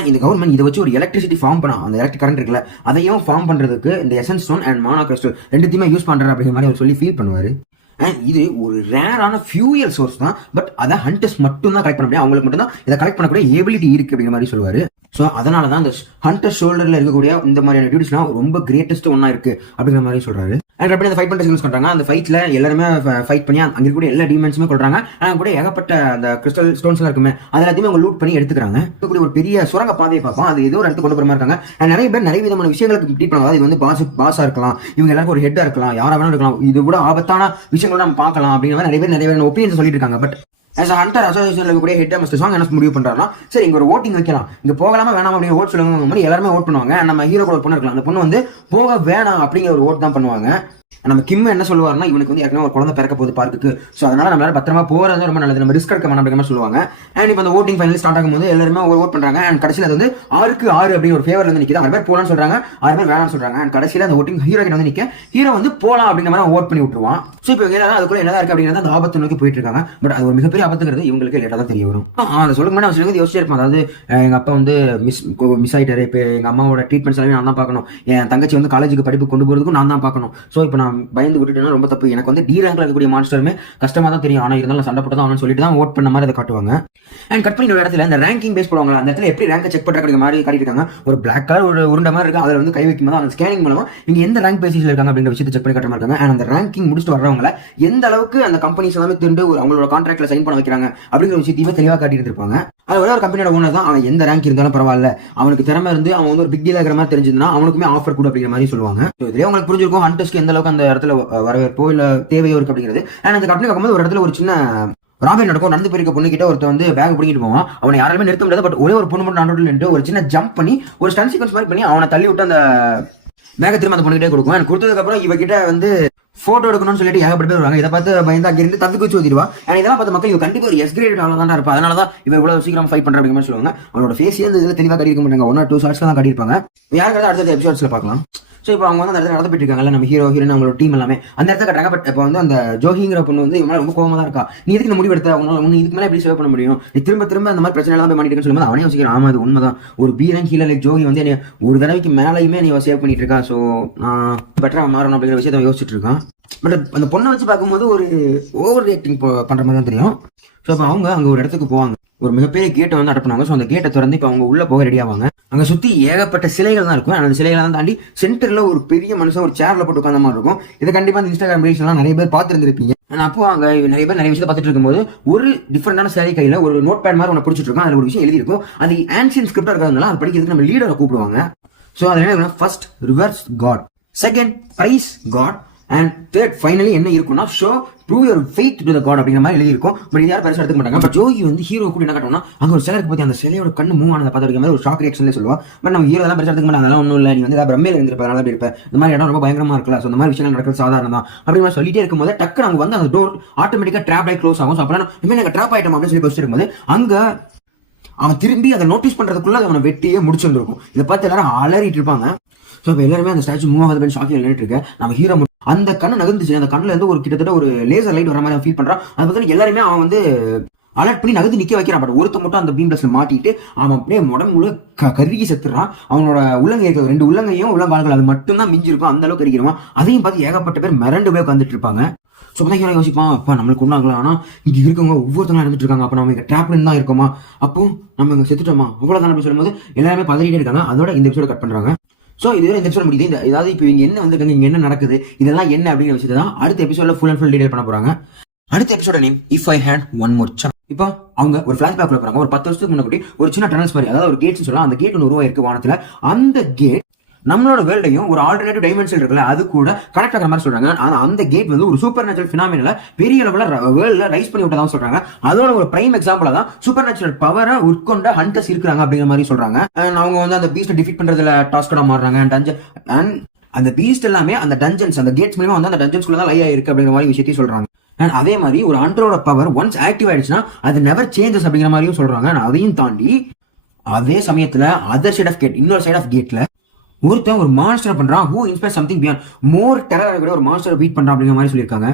இந்த கவர்மெண்ட் இதை வச்சு ஒரு எலக்ட்ரிசிட்டி ஃபார்ம் பண்ணா, அந்த எலக்ட்ரிக் கரண்ட் இருக்குல்ல அதையும் ஃபார்ம் பண்றதுக்கு இந்த essence stone and Mana crystal ரெண்டுத்தையுமே யூஸ் பண்றாரு அப்படிங்கிற மாதிரி அவர் சொல்லி ஃபீல் பண்ணுவாரு. அண்ட் இது ஒரு ரேரான ஃபியூயல் சோர்ஸ் தான், பட் அதை ஹண்டர்ஸ் மட்டும் தான் கலெக்ட் பண்ண முடியும், அவங்களுக்கு மட்டும் தான் இதை கலெக்ட் பண்ணக்கூடிய எபிலிட்டி இருக்கு அப்படிங்கிற மாதிரி சொல்லுவாரு. ஸோ அதனால தான் அந்த ஹண்டர் ஷோல்டர்ல இருக்கக்கூடிய இந்த மாதிரியான டியூட்டிஸ்லாம் ரொம்ப கிரேட்டஸ்ட் ஒன்னா இருக்கு அப்படிங்கிற மாதிரி சொல்றாரு. அண்ட் அப்படி அந்த ஃபைட் பண்ணுற யூஸ் பண்றாங்க. அந்த ஃபைட்ல எல்லாருமே ஃபைட் பண்ணி அங்க இருக்கக்கூடிய எல்லா டிமென்ஸுமே கொள்றாங்க. ஆனால் கூட ஏகப்பட்ட அந்த கிறிஸ்டல் ஸ்டோன்ஸ் இருக்குமே அது எல்லாத்தையுமே அவங்க லூட் பண்ணி எடுத்துக்கிறாங்க. இருக்கக்கூடிய ஒரு பெரிய சுரங்க பாதையை பார்ப்போம், அது ஏதோ ஒரு இடத்துக்கு கொண்டு போற மாதிரி இருக்காங்க. நிறைய பேர் நிறைய விதமான விஷயங்களுக்கு ட்ரீட் பண்ணுவாங்க. இது வந்து பாஸா இருக்கலாம், இவங்க எல்லாருக்கும் ஒரு ஹெட்டா இருக்கலாம், யாரா வேணாலும் இருக்கலாம், இது கூட ஆபத்தான விஷயங்களை நம்ம பார்க்கலாம் அப்படிங்கிற மாதிரி நிறைய பேர் ஒப்பீனியன் சொல்லிட்டு இருக்காங்க. But as a hunter association இருக்கக்கூடிய ஹெட் மிஸ்டர் சாங் என்ன முடிவு பண்றாருன்னா, சரி இங்க ஒரு ஓட்டிங் வைக்கலாம், இங்க போகலாமா வேணாமா அப்படின்னு ஓட் சொல்லுங்க மாதிரி எல்லாருமே ஓட் பண்ணுவாங்க. நம்ம ஹீரோ கூட ஒரு பொண்ணு இருக்கலாம், அந்த பொண்ணு வந்து போக வேணாம் அப்படிங்கிற ஒரு ஓட் தான் பண்ணுவாங்க. நம்ம கிம் என்ன சொல்லுவாருன்னா, இவனுக்கு வந்து ஏற்கனவே ஒரு குழந்தை பிறக்க போகுது பார்க்குக்கு, ஸோ அதனால நம்மளால பத்திரமா போறது ரொம்ப நல்லது, நம்ம ரிஸ்க் எடுக்க வேணாம் அப்படிங்கிற சொல்லுவாங்க. அண்ட் இப்போ அந்த ஓட்டிங் ஃபைனல் ஸ்டார்ட் ஆகும்போது எல்லாருமே ஓட் பண்றாங்க. அண்ட் கடைசியில் அது வந்து 6-6 அப்படின்னு ஒரு ஃபேவர்ல வந்து நிற்கிது. 6 பேர் போலான்னு சொல்றாங்க, 6 பேர் வேணாம்னு சொல்றாங்க. அண்ட் கடைசியில் அந்த ஓட்டிங் ஹீரோ கிட்ட வந்து நிற்க ஹீரோ வந்து போலாம் அப்படிங்கிற மாதிரி ஓட் பண்ணி விட்டுருவான். ஸோ இப்போ எல்லாரும் அதுக்குள்ள என்னதான் இருக்கு அப்படிங்கிறது அந்த ஆபத்து நோக்கி போயிட்டு இருக்காங்க. பட் அது ஒரு மிகப்பெரிய ஆபத்துங்கிறது இவங்களுக்கு லேட்டாக தான் தெரிய வரும். அதை சொல்லுங்க நான் சொல்லுங்க யோசிச்சு இருப்பேன். அதாவது எங்க அப்பா வந்து மிஸ் ஆயிட்டாரு, இப்போ எங்க அம்மாவோட ட்ரீட்மெண்ட்ஸ் எல்லாமே நான் தான் பார்க்கணும், என் தங்கச்சி வந்து காலேஜுக்கு படிப்பு கொண்டு போறதுக்கும் நான் தான் பார்க்கணும். ஸோ இப்போ நான் பயந்து விட்டுட்டேன்னா ரொம்ப தப்பு. எனக்கு வந்து டி ரேங்க்ல இருக்கக்கூடிய மான்ஸ்டருமே கஷ்டமா தான் தெரியும், ஆனா இருந்தாலும் சண்டை போட்டு தான் சொல்லிட்டு தான் ஓட் பண்ண மாதிரி அதை காட்டுவாங்க. அண்ட் கட் பண்ணி ஒரு இடத்துல இந்த ரேங்கிங் பேஸ் போடுவாங்க, அந்த இடத்துல எப்படி ரேங்கை செக் பண்ற மாதிரி காட்டிருக்காங்க. ஒரு பிளாக் கலர் ஒரு உருண்டை மாதிரி இருக்கு, அதில் வந்து கை வைக்கும் போது அந்த ஸ்கேனிங் மூலமா இங்க எந்த ரேங்க் பேசிஸ்ல இருக்காங்க அப்படிங்கிற விஷயத்தை செக் பண்ணி காட்ட இருக்காங்க. அண்ட் அந்த ரேங்கிங் முடிச்சுட்டு வரவங்களை எந்த அளவுக்கு அந்த கம்பெனிஸ் எல்லாமே திண்டு அவங்களோட கான்ட்ராக்ட்ல சைன் பண்ண வைக்கிறாங்க அப்படிங்கிற விஷயத்தையுமே தெளிவாக காட்டிட்டு இருப்பாங்க. அது ஒரே ஒரு கம்பெனியோட ஓனர் தான், அவன் எந்த ரேங்க் இருந்தாலும் பரவாயில்ல, அவனுக்கு திறமை இருந்து அவன் வந்து ஒரு பிக் டீல் ஆகிற மாதிரி தெரிஞ்சதுன்னா அவனுக்குமே ஆஃபர் கூட அப்படிங்கிற மாதிரி சொல்லுவாங்க. இதுலேயே உங்களுக்கு புரிஞ்சிருக்கும் ஹண்டர்ஸ்க்கு எந்த அளவுக்கு அந்த இடத்துல வரவேற்போ இல்ல தேவையோ இருக்கு அப்படிங்கிறது. அண்ட் அந்த கம்பெனி பார்க்கும்போது ஒரு இடத்துல ஒரு சின்ன ராபரி நடக்கும். நடந்து போயிருக்க பொண்ணு கிட்ட ஒருத்தர் வந்து பேக் பிடிக்கிட்டு போவான், அவனை யாருமே நிறுத்த முடியாது. பட் ஒரே ஒரு பொண்ணு மட்டும் நடுவில் நின்று ஒரு சின்ன ஜம்ப் பண்ணி ஒரு ஸ்டன் சீக்வன்ஸ் மாதிரி பண்ணி அவனை தள்ளி விட்டு அந்த பேக்கை திரும்ப அந்த பொண்ணுகிட்டே கொடுக்கும். எனக்கு கொடுத்ததுக்கு அப்புறம் இவகிட்ட வந்து போட்டோ எடுக்கணும்னு சொல்லிட்டு ஏகப்பட்ட பேர் வருவாங்க. இதை பார்த்து பயந்து அங்கே இருந்து தந்து குச்சி ஊதிடுவா. அண்ட் இதெல்லாம் பார்த்து மக்கள் இவ கண்டிப்பா ஒரு எஸ் கிரேட் ஆளா தான் இருப்பா, அதனால தான் இவ இவ்வளவு சீக்கிரம் ஃபைட் பண்ற அப்படிங்கிற மாதிரி சொல்லுவாங்க. அவனோட ஃபேஸே இந்த இதில் தெளிவாக கட்டியிருக்க மாட்டாங்க, 1 or 2 ஷார்ட்ஸ்ல தான் கட்டியிருப்பாங்க. யாருக்காவது அடுத்த எபிசோட்ஸ்ல பார்க்கலாம். ஸோ இப்போ அவங்க வந்து அந்த இடத்துல நடந்து போயிட்டு இருக்காங்கல்ல, நம்ம ஹீரோ ஹீரோயின் அவங்களோட டீம் எல்லாமே அந்த இடத்துல கட்டுறாங்க. பட் இப்போ வந்து அந்த ஜோஹிங்கிற பொண்ணு வந்து இவங்க ரொம்ப கோவமா தான் இருக்கா. நீ எதுக்கு இந்த முடிவு எடுத்த, அவங்க இதுக்கு மேலே எப்படி சேவ் பண்ண முடியும், நீ திரும்ப திரும்ப அந்த மாதிரி பிரச்சனை எல்லாம் போய் பண்ணிட்டு சொல்லும்போது அவனே யோசிக்கிறான், ஆமா அது உண்மைதான், ஒரு பீரன் ஹீலர் லைக் ஜோஹி வந்து என்னை ஒரு தடவைக்கு மேலேயுமே நீ சேவ் பண்ணிட்டு இருக்கா, ஸோ நான் பெட்டராக மாறணும் அப்படிங்கிற விஷயத்தை யோசிச்சுட்டு இருக்கான். பட் அந்த பொண்ணை வச்சு பார்க்கும்போது ஒரு ஓவர் ரியாக்டிங் பண்ற மாதிரி தான் தெரியும். ஸோ அப்போ அவங்க அங்கே ஒரு இடத்துக்கு போவாங்க, ஒரு மிகப்பெரிய கேட்டை வந்து அடப்பினாங்க. ஸோ அந்த கேட்டை திறந்து இப்போ அவங்க உள்ள போக ரெடி ஆவாங்க. அங்கே சுற்றி ஏகப்பட்ட சிலைகள் தான் இருக்கும். அந்த சிலைகளை தான் தாண்டி சென்டரில் ஒரு பெரிய மனுஷன் ஒரு சேர்ல போட்டு உட்காந்த மாதிரி இருக்கும். இதை கண்டிப்பாக அந்த இன்ஸ்டாகிராம் ரீல்ஸ் எல்லாம் நிறைய பேர் பார்த்துருந்துருப்பீங்க. அப்போ அங்கே நிறைய பேர் நிறைய விஷயத்தை பார்த்துட்டு இருக்கும்போது ஒரு டிஃப்ரெண்டான சிலை கையில் ஒரு நோட் பேட் மாதிரி ஒன்று பிடிச்சிட்டு இருக்கும். அதில் ஒரு விஷயம் எழுதியிருக்கும், அது ஆன்சியன் ஸ்கிரிப்டாக இருக்கிறதுனால அது படிக்கிறதுக்கு நம்ம லீடரை கூப்பிடுவாங்க. ஸோ அதில் என்ன first reverse god, second praise god, and third finally என்ன இருக்குன்னா show prove your faith to the god அப்படிங்கிற மாதிரி எழுதியிருக்கும். பட் இது யாரும் பெருசாக எடுத்துக்க மாட்டாங்க. பட் ஜோகி வந்து ஹீரோ கூட என்ன காட்டணும்னா, அங்கே ஒரு சிலைக்கு பற்றி அந்த சிலையோட கண்ணு மூவ் ஆனதை பார்த்து மாதிரி ஒரு ஷாக் ரியாக்ஷன்லேயே சொல்லுவா. பட் நம்ம ஹீரோ தான் பெருசாக எடுத்துக்க மாட்டாங்க, அதெல்லாம் ஒன்றும் இல்லை, நீ வந்து பிரம்மையில் இருந்திருப்ப, அதனால இருப்பேன், இந்த மாதிரி இடம் ரொம்ப பயங்கரமாக இருக்கலாம், ஸோ இந்த மாதிரி விஷயங்கள் நடக்கிறது சாதாரணம் தான் அப்படின்னு மாதிரி சொல்லிட்டே இருக்கும்போது டக்கு நாங்கள் வந்து அந்த டோர் ஆட்டோமேட்டிக்காக ட்ராப் ஆகி க்ளோஸ் ஆகும். ஸோ அப்போ இனிமேல் நாங்கள் ட்ராப் ஆகிட்டோம் அப்படின்னு சொல்லி வச்சுட்டு இருக்கும்போது அங்கே அவன் திரும்பி அதை நோட்டீஸ் பண்ணுறதுக்குள்ள அவனை வெட்டியே முடிச்சிருந்துருக்கும். இதை பார்த்து எல்லாரும் அலறிட்டு இருப்பாங்க. ஸோ இப்போ எல்லாருமே அந்த ஸ்டாச்சு மூவ் ஆகுது ஷாக்கிங் நின்றுட்டு இருக்கு. நம்ம ஹீரோ அந்த கண்ணு நகர்ந்துச்சு, அந்த கண்ணுல இருந்து ஒரு கிட்டத்தட்ட ஒரு லேசர் லைட் வர மாதிரி ஃபீல் பண்றான். அதை பார்த்தா எல்லாருமே அவன் வந்து அலர்ட் பண்ணி நகர்ந்து நிக்க வைக்கிறான். பட் ஒருத்த மட்டும் அந்த பீம் பிளஸ்ல மாட்டிட்டு அவன் அப்படியே உடம்புல கருகி செத்துறான். அவனோட உள்ளங்கை இருக்கிற 2 உள்ளங்கையும் உள்ளங்கால்கள் அது மட்டும் தான் மிஞ்சி இருக்கும், அந்த அளவுக்கு கருகிடுவான். அதையும் பார்த்து ஏகப்பட்ட பேர் மிரண்டு போய் உட்காந்துட்டு இருப்பாங்க. ஸோ அப்போ தான் யோசிப்பான், அப்பா நம்மளுக்கு கொண்டாங்களா, ஆனால் இங்கே இருக்கவங்க ஒவ்வொருத்தவங்க இருந்துட்டு இருக்காங்க, அப்போ நம்ம இங்கே ட்ராப்ல தான் இருக்கோமா, அப்போ நம்ம இங்கே செத்துட்டோமா, அவ்வளோதான் அப்படின்னு சொல்லும்போது எல்லாருமே பதறிட்டே இருக்காங்க. அதோட இந்த எபிசோட கட் பண்றாங்க. ஸோ இதுவரை இந்த எபிசோட முடியுது. அதாவது இப்போ இவங்க என்ன வந்திருக்காங்க, இங்கே என்ன நடக்குது, இதெல்லாம் என்ன அப்படிங்கிற விஷயத்தை தான் அடுத்த எபிசோட ஃபுல் அண்ட் ஃபுல் டீடைல் பண்ண போறாங்க. அடுத்த episode name if I had one more chance. இப்போ அவங்க ஒரு ஃபிளாஷ்பேக்ல போறாங்க. ஒரு 10 வருஷத்துக்கு முன்னாடி ஒரு சின்ன டனல்ஸ் மாதிரி, அதாவது ஒரு கேட்ஸ் சொல்லலாம், அந்த கேட் ஒன்று உருவாயிருக்கு வானத்துல. அந்த கேட் நம்மளோட வேர்ல்டையும் ஒரு ஆல்டர்னேட்டிவ் டைமென்ஷன் இருக்குல்ல அது கூட கனெக்ட் ஆகிற மாதிரி சொல்றாங்க. ஆனா அந்த கேட் வந்து ஒரு சூப்பர் நேச்சுரல் பினாமினல பெரிய அளவுல வேர்ல்ட்ல ரைஸ் பண்ணி விட்டதா சொல்றாங்க. அதோட ஒரு பிரைம் எக்ஸாம்பிளா தான் சூப்பர் நேச்சுரல் பவரை உட்கொண்ட ஹண்டர்ஸ் இருக்காங்க அப்படிங்கிற மாதிரி சொல்றாங்க. அவங்க வந்து அந்த பீஸ்ட டிஃபீட் பண்றதுல டாஸ்கடா மாறுறாங்க. அண்ட் அந்த பீஸ்ட் எல்லாமே அந்த டஞ்சன்ஸ், அந்த கேட்ஸ் மூலமா வந்து அந்த டஞ்சன்ஸ்குள்ள தான் லை ஆயிருக்கு அப்படிங்கிற மாதிரி விஷயத்தையும் சொல்றாங்க. அண்ட் அதே மாதிரி ஒரு ஹண்டரோட பவர் ஒன்ஸ் ஆக்டிவ் ஆயிடுச்சுன்னா அது நெவர் சேஞ்சஸ் அப்படிங்கிற மாதிரியும் சொல்றாங்க. அதையும் தாண்டி அதே சமயத்துல அதர் சைட் ஆஃப் கேட், இன்னொரு சைட் ஆஃப் கேட்ல ஒருத்தன் ஒரு மான்ஸ்டர் பண்றான், who inspire something beyond more terror கூட ஒரு மான்ஸ்டர் பீட் பண்றான் அப்படிங்கிற மாதிரி சொல்லியிருக்காங்க.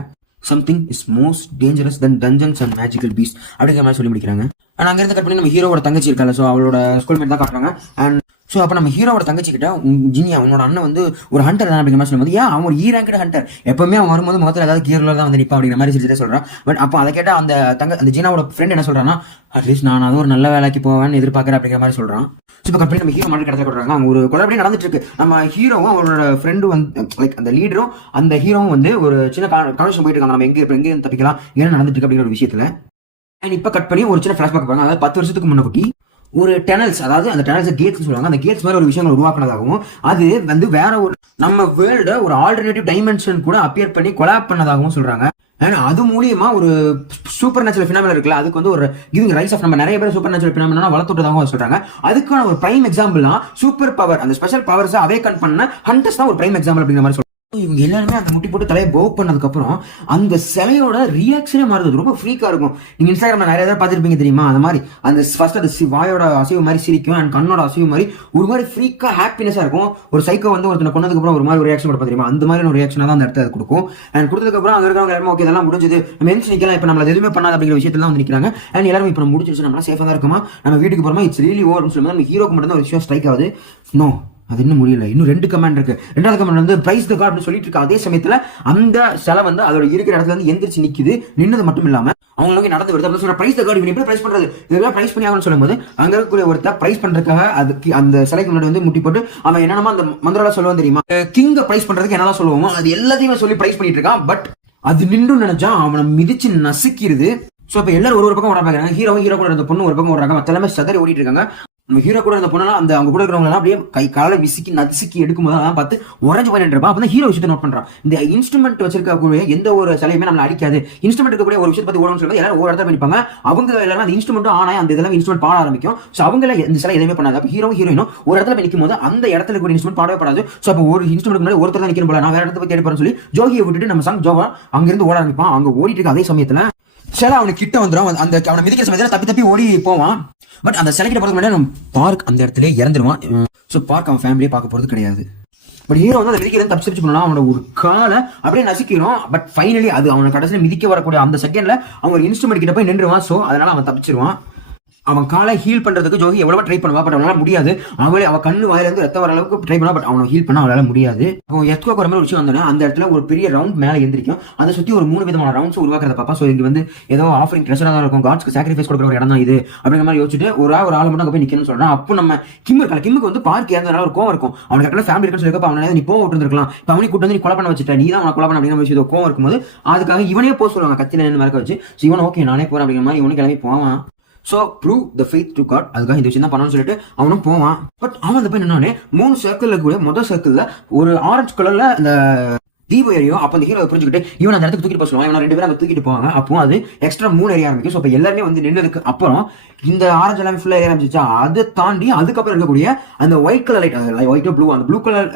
Something is most dangerous then dungeons and magical Beast அப்படிங்கிற மாதிரி சொல்லி முடிக்கிறாங்க. அண்ட் அங்கிருந்து கட் பண்ணி நம்ம ஹீரோவோட தங்கச்சி இருக்காங்க, ஸோ அவளோட ஸ்கூல் மேட் தான் காட்டுறாங்க. அண்ட் ஸோ அப்போ நம்ம ஹீரோவோட தங்கச்சி கிட்ட ஜினியா உன்னோட அண்ணன் வந்து ஒரு ஹண்டர் தான் அப்படிங்கிற மாதிரி சொல்லும்போது, ஏன் அவன் ஒரு ரேங்கட் ஹண்டர், எப்பவுமே அவன் வரும்போது முகத்தில் ஏதாவது கீரில் தான் வந்து நிற்பா அப்படிங்கிற மாதிரி சொல்லிட்டு சொல்றான். பட் அப்போ அதை கேட்டால் அந்த ஜீனாவோட ஃப்ரெண்ட் என்ன சொல்றான்னா, அட்லீஸ்ட் நான் அதுவும் ஒரு நல்ல வேலைக்கு போவேன்னு எதிர்பார்க்கறேன் அப்படிங்கிற மாதிரி சொல்றான். ஸோ இப்போ கட் பண்ணி நம்ம ஹீரோ மாதிரி கடத்த கொடுறாங்க. அவங்க ஒரு கொலை நடந்துட்டு இருக்கு. நம்ம ஹீரோவும் அவரோட ஃப்ரெண்டு வந்து லைக் அந்த லீடரும் அந்த ஹீரோவும் வந்து ஒரு சின்ன கன்வர்சேஷன் போயிட்டு இருக்காங்க, நம்ம எங்க தப்பிக்கலாம், என்ன நடந்துட்டு இருக்கு அப்படிங்கிற ஒரு விஷயத்துல. அண்ட் இப்போ கட் பண்ணி ஒரு சின்ன ஃபிளாஷ்பேக் பாருங்க. அதாவது 10 வருஷத்துக்கு முன்னாடி ஒரு டனல்ஸ், அதாவது அந்த டனல்ஸ் கேட்ஸ் சொல்லுவாங்க, அந்த கேட்ஸ் மாதிரி ஒரு விஷயங்கள் உருவாக்குனதாகவும் அது வந்து வேற ஒரு நம்ம வேர்ல்ட ஒரு ஆல்டர்னேட்டிவ் டைமென்ஷன் கூட அப்பியர் பண்ணி கொலாப் பண்ணதாகவும் சொல்றாங்க. அண்ட் அது மூலியமா ஒரு சூப்பர் நேச்சுரல் பினாமினா இருக்குல்ல, அதுக்கு வந்து ஒரு கிவிங் ரைஸ் ஆஃப், நம்ம நிறைய பேர் சூப்பர் நேச்சுரல் பினாமினா வளர்த்துட்டதாகவும் சொல்றாங்க. அதுக்கான ஒரு பிரைம் எக்ஸாம்பிள் தான் சூப்பர் பவர், அந்த ஸ்பெஷல் பவர்ஸ் அவேக்கன் பண்ண ஹண்டர்ஸ் தான் ஒரு பிரைம் எக்ஸாம்பிள் அப்படிங்கிற மாதிரி சொல்றாங்க. இவங்க எல்லாருமே அந்த முட்டி போட்டு தலையை போக் பண்ணதுக்கு அப்புறம் அந்த சிலையோட ரியாக்ஷனே மாறுது, ரொம்ப ஃப்ரீக்கா இருக்கும். நீங்க இன்ஸ்டாகிராம்ல நிறைய தடவை பார்த்துருப்பீங்க தெரியுமா, அந்த மாதிரி அந்த ஃபர்ஸ்ட் அந்த வாயோட அசைவு மாதிரி சிரிக்கும் அண்ட் கண்ணோட அசைவு மாதிரி ஒரு மாதிரி ஃப்ரீக்கா ஹாப்பினஸா இருக்கும். ஒரு சைக்கோ வந்து ஒருத்தனை கொண்டதுக்கு அப்புறம் ஒரு மாதிரி ஒரு ரியாக்ஷன் கொடுப்பா தெரியுமா, அந்த மாதிரி ஒரு ரியாக்ஷனா தான் அந்த இடத்த அது கொடுக்கும். அண்ட் கொடுத்ததுக்கு அப்புறம் அங்க இருக்கிறவங்க எல்லாரும் ஓகே இதெல்லாம் முடிஞ்சது, நம்ம எந்த நிக்கலாம், இப்போ நம்மள எதுவுமே பண்ணாது அப்படிங்கிற விஷயத்துல வந்து நிற்கிறாங்க. அண்ட் எல்லாரும் இப்போ முடிச்சிருச்சு, நம்ம சேஃபா தான் இருக்குமா, நம்ம வீட்டுக்கு போறோமா, இட்ஸ் ரியலி ஓவர் சொல்லும்போது நம்ம ஹீரோக்கு மட்டும் தான் ஒரு விஷயம் ஸ்ட்ரைக் ஆகுது. நோ, அது இன்னும் முடியல, இன்னும் 2 கமெண்ட் இருக்கு. 2வது கமெண்ட் வந்து பிரைஸ் தி காட் அப்படின்னு சொல்லிட்டு இருக்க. அதே சமயத்துல அந்த சிலை வந்து அதோட இருக்கிற இடத்துல இருந்து எந்திரிச்சு நிக்குது. நின்னது மட்டும் இல்லாம அவங்களுக்கு நடந்து வருது அப்படின்னு சொல்ற பிரைஸ் தி காட் இவன் எப்படி பிரைஸ் பண்றது, இதெல்லாம் பிரைஸ் பண்ணி ஆகணும்னு சொல்லும்போது அங்க இருக்கக்கூடிய ஒருத்தர் பிரைஸ் பண்றதுக்காக அதுக்கு அந்த சிலைக்கு முன்னாடி வந்து முட்டி போட்டு அவன் என்னன்னா அந்த மந்திரம் சொல்லுவான் தெரியுமா, கிங்க பிரைஸ் பண்றதுக்கு என்னதான் சொல்லுவோமோ அது எல்லாத்தையுமே சொல்லி பிரைஸ் பண்ணிட்டு இருக்கான். பட் அது நின்று நினைச்சா அவனை மிதிச்சு நசுக்கிடுது. சோ இப்ப எல்லாரும் ஒரு பக்கம் ஓட பாக்குறாங்க. ஹீரோ கூட இருந்த பொண்ணு ஒரு பக்கம் ஓடுறாங்க, மத்த எல்லாமே சதறி ஓடிட்டு இருக்காங்க. நம்ம ஹீரோ கூட இருந்த பொண்ணெல்லாம் அந்த அவங்க கூட இருக்கிறவங்க அப்படியே கை காலை விசுக்கி நசுக்கி எடுக்கும்போது அதெல்லாம் பார்த்து உறைஞ்சு போயிட்டு இருப்பா. அப்பதான் ஹீரோ விஷயத்தை நோட் பண்றான். இந்த இன்ஸ்ட்ருமெண்ட் வச்சிருக்கக்கூடிய எந்த ஒரு சிலையுமே நம்மள அடிக்காது, இன்ஸ்ட்ருமெண்ட் இருக்கக்கூடிய ஒரு விஷயத்தை பத்தி ஓடணும்னு சொல்லி எல்லாரும் ஒரு இடத்துல பண்ணிப்பாங்க. அவங்க எல்லாரும் அந்த இன்ஸ்ட்ருமெண்ட்டும் ஆனா அந்த இதெல்லாம் இன்ஸ்ட்ருமெண்ட் பாட ஆரம்பிக்கும். ஸோ அவங்க இந்த சிலை எதுவுமே பண்ணாது. அப்போ ஹீரோயினும் ஒரு இடத்துல போய் நிற்கும் போது அந்த இடத்துல கூட இன்ஸ்ட்ருமெண்ட் பாடவே படாது. ஸோ அப்போ ஒரு இன்ஸ்ட்ருமெண்ட் முன்னாடி ஒருத்தர் தான் நிற்கணும் போல, நான் வேற இடத்துல போய் தேடி போறேன்னு சொல்லி ஜோகியை விட்டுட்டு நம்ம சாங் ஜோவா அங்கிருந்து ஓட ஆரம்பிப்பான். அங்க ஓடிட்டு இருக்க அதே சமயத்துல சிலை அவனுக்கு கிட்ட வந்துடும். அந்த அவனை மிதிக்கிற சமயத்துல தப்பி தப்பி ஓடி போவான். பட் அந்த சிலைக்கிட்ட போறதுக்கு முன்னாடி நம்ம பார்க் அந்த இடத்துல இறந்துருவான். ஸோ பார்க் அவன் ஃபேமிலியே பார்க்க போறது கிடையாது. பட் ஹீரோ வந்து அந்த மிதிக்கிறது தப்பிச்சு பண்ணலாம், அவனோட ஒரு காலை அப்படியே நசுக்கிறோம். பட் ஃபைனலி அது அவனை கடைசியில் மிதிக்க வரக்கூடிய அந்த செகண்ட்ல அவன் ஒரு இன்ஸ்ட்ருமெண்ட் கிட்ட போய் நின்றுவான். ஸோ அதனால அவன் தப்பிச்சிருவான். அவன் காலை ஹீல் பண்றதுக்கு ஜோகி எவ்வளவு ட்ரை பண்ணுவா, பட் அவனால முடியாது. அவ கண்ணு வாயில இருந்து ரத்தம் வர அளவுக்கு ட்ரை பண்ணா, பட் அவனை ஹீல் பண்ண அவளால முடியாது. அவன் எர்த்குவேக் வர மாதிரி ஒரு விஷயம் வந்தோன்னா அந்த இடத்துல ஒரு பெரிய ரவுண்ட் மேலே எந்திரிக்கும். அதை சுத்தி ஒரு 3 விதமான ரவுண்ட்ஸ் உருவாக்குறத பாப்பா. ஸோ இங்க வந்து ஏதோ ஆஃபரிங் ட்ரெஷரா தான் இருக்கும், காட்ஸ்க்கு சாக்ரிஃபைஸ் கொடுக்குற ஒரு இடம் தான் இது அப்படிங்கிற மாதிரி யோசிச்சுட்டு ஒரு ஆள் மட்டும் அங்கே போய் நிக்கணும்னு சொல்றான். அப்போ நம்ம கிம்முக்கு வந்து பார்க் இறந்தனால ஒரு கோவம் இருக்கும். அவனுக்கு கரெக்டாக ஃபேமிலி இருக்குன்னு சொல்லியிருக்க, அவனை நீ போக விட்டுருக்கலாம், இப்போ அவனை கூட்டு வந்து நீ கொலை பண்ண வச்சுட்ட, நீ தான் அவனை கொலை பண்ண அப்படிங்கிற விஷயம் கோவம் இருக்கும்போது அதுக்காக இவனே போக சொல்லுவாங்க கத்தில மறக்க வச்சு. ஸோ இவன் ஓகே நானே போறேன் அப்படிங்கிற மாதிரி இவனு கிளம்பி போவான். So prove the faith to god, அதுக்காக இந்த விஷயம் தான் பண்ணணும்னு சொல்லிட்டு அவனும் போவான். பட் அவன் அந்த போய் என்னன்னே 3 சர்க்கிள்ல கூட முதல் சர்க்கிள்ல ஒரு ஆரஞ்சு கலர்ல அந்த தீப ஏரியா. அப்போ அந்த ஹீரோ புரிஞ்சுக்கிட்டு இவன் அந்த இடத்துக்கு தூக்கிட்டு போக சொல்லுவான். இவன் 2 பேரும் அங்கே தூக்கிட்டு போவாங்க. அப்போ அது எக்ஸ்ட்ரா 3 ஏரியா ஆரம்பிக்கும். ஸோ இப்போ எல்லாருமே வந்து நின்னதுக்கு அப்புறம் இந்த ஆரஞ்சு எல்லாமே ஃபுல்லாக ஏரியா ஆரம்பிச்சிச்சா, அதை தாண்டி அதுக்கப்புறம் இருக்கக்கூடிய அந்த white colour light, white blue, அந்த ப்ளூ கலர்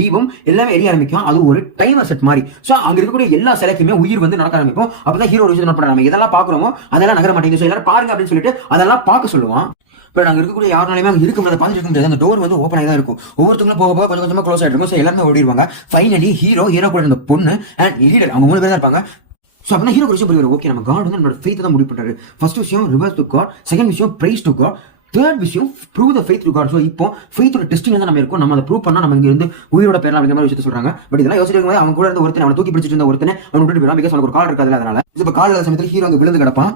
தீபம் எல்லாமே எரிய ஆரம்பிக்கும். அது ஒரு டைமர் செட் மாதிரி. ஸோ அங்க இருக்கக்கூடிய எல்லா சிலைக்குமே உயிர் வந்து நடக்க ஆரம்பிக்கும். அப்பதான் ஹீரோ விஷயம் நோட் பண்றாங்க, இதெல்லாம் பாக்குறோமோ அதெல்லாம் நகர மாட்டேங்குது, ஸோ எல்லாரும் பாருங்க அப்படின்னு சொல்லிட்டு அதெல்லாம் பார்க்க சொல்லுவான். பட் அங்க இருக்கக்கூடிய யாருனாலுமே அங்க இருக்க முடியாது, பார்த்துட்டு இருக்க முடியாது. அந்த டோர் வந்து ஓப்பன் ஆகி தான் இருக்கும். ஒவ்வொருத்தங்களும் போக கொஞ்சம் கொஞ்சமா க்ளோஸ் ஆயிட்டு இருக்கும். ஸோ எல்லாருமே ஓடிடுவாங்க. ஃபைனலி ஹீரோ கூட இருந்த பொண்ணு அண்ட் லீடர் அவங்க 3 பேர் தான் இருப்பாங்க. ஸோ அப்படின்னா ஹீரோ ஒரு விஷயம் புரியுது, ஓகே நம்ம காட் வந்து நம்மளோட ஃபெய்த் தான் முடிவு பண்றாரு. ஃபர்ஸ்ட் விஷயம் ரிவர்ஸ் டு காட், செகண்ட் விஷயம் பிரைஸ் டு காட், தேர்ட் விஷயம் prove the faith to god. So இப்போ ஃபெய்த்தோட டெஸ்டிங் தான் நம்ம இருக்கும், நம்ம அதை ப்ரூவ் பண்ணா நம்ம இங்க இருந்து உயிரோட பேரலாம் அப்படிங்கிற மாதிரி விஷயத்தை சொல்றாங்க. பட் இதெல்லாம் யோசிச்சு இருக்கும்போது அவங்க கூட இருந்த ஒருத்தனை அவனை தூக்கி பிடிச்சிட்டு இருந்த ஒருத்தனை அவன் விட்டுட்டு போயிடும், பிகாஸ் அவனுக்கு ஒரு கால் இருக்காது. அதனால இப்போ கால் இல்லாத சமயத்தில் ஹீரோ அங்கே விழுந்து கிடப்பான்.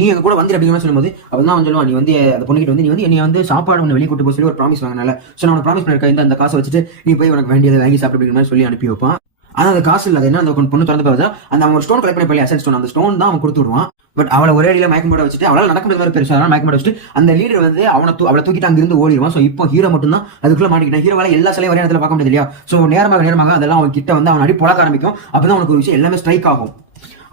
நீ எங்க கூட வந்து அப்படிங்கிற சொல்லும்போது அவன் தான் சொல்லுவான், நீ வந்து அந்த பொண்ணுகிட்ட வந்து நீ வந்து என்னை வந்து சாப்பாடு ஒன்று வெளியே கூட்டு போய் சொல்லி ஒரு ப்ராமிஸ் வாங்கினால, ஸோ நான் ப்ராமிஸ் பண்ணிருக்கேன், இந்த காசை வச்சுட்டு நீ போய் உனக்கு வேண்டியதை வாங்கி சாப்பிட்டு அப்படிங்கிற மாதிரி சொல்லி அனுப்பி வைப்பான். ஆனால் அந்த காசு இல்லாத என்ன அந்த பொண்ணு திறந்து பார்த்தா அந்த அவன் ஸ்டோன் கலெக்ட் பண்ணி அசன் ஸ்டோன், அந்த ஸ்டோன் தான் அவன் கொடுத்து விடுவான். பட் அவளை ஒரே அடியில் மயக்கம் போட வச்சுட்டு அவளால் நடக்க முடியாத மாதிரி பெருசாக மயக்கம் போட வச்சுட்டு அந்த லீடர் வந்து அவளை தூக்கிட்டு அங்கிருந்து ஓடிடுவான். ஸோ இப்போ ஹீரோ மட்டும் தான் அதுக்குள்ள மாட்டிக்கிட்டான். ஹீரோவால எல்லா சிலையும் ஒரே இடத்துல பார்க்க முடியாது இல்லையா? ஸோ நேரமாக அதெல்லாம் அவன் கிட்ட வந்து அவன் அடி புழக்க ஆரம்பிக்கும். அப்பதான் அவனுக்கு ஒரு விஷயம் எல்லாமே ஸ்ட்ரைக் ஆகும்.